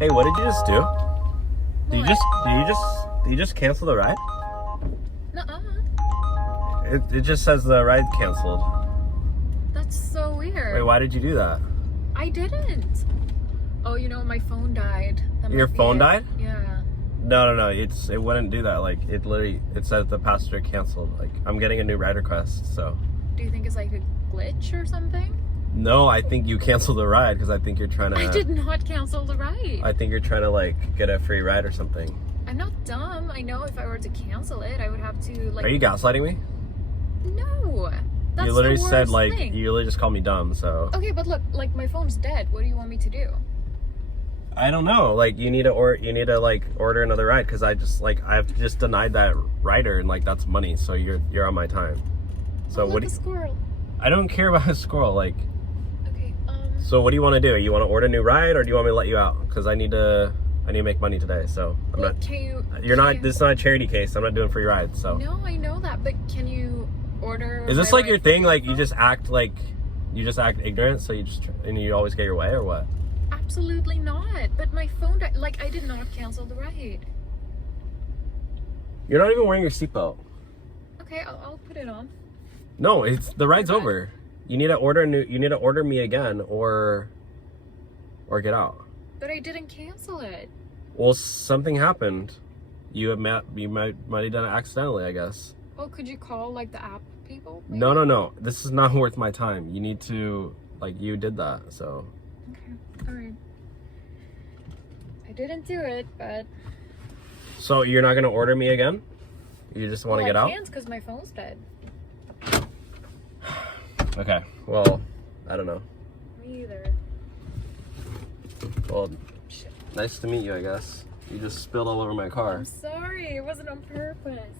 Hey, what did you just do? Did What? you just cancel the ride? Nuh-uh. It just says the ride canceled. That's so weird. Wait, why did you do that? I didn't. Oh, you know, my phone died. That Your might be phone it. died? Yeah. No. It wouldn't do that. Like it said the passenger canceled. Like I'm getting a new ride request. So. Do you think it's like a glitch or something? No, I think you canceled the ride because I think you're trying to. I did not cancel the ride. I think you're trying to like get a free ride or something. I'm not dumb. I know if I were to cancel it, I would have to like. Are you gaslighting me? No. That's You literally the said worst like thing. you literally just called me dumb. So. Okay, but look, like my phone's dead. What do you want me to do? I don't know. Like you need to order another ride because I've just denied that rider and like that's money. So you're on my time. So Look, a squirrel. I don't care about a squirrel. Like. Okay. So what do you want to do? You want to order a new ride or do you want me to let you out? Because I need to make money today. So I'm Well, not. Can This is not a charity case. I'm not doing free rides. So. No, I know that, but can you order? Is this my like your ride thing? from Like you phone? just act ignorant, so you always get your way, or what? Absolutely not. But my phone died. Like I did not cancel the ride. You're not even wearing your seatbelt. Okay, I'll put it on. No, the ride's Okay. over. You need to order me again, or get out. But I didn't cancel it. Well, something happened. You might have done it accidentally, I guess. Well, could you call like the app people? No. This is not worth my time. You need to you did that, so. Okay, all right. I didn't do it, but. So you're not gonna order me again? You just want to get out? I can't because my phone's dead. Okay. Well, I don't know. Me either. Well, nice to meet you, I guess. You just spilled all over my car. I'm sorry. It wasn't on purpose.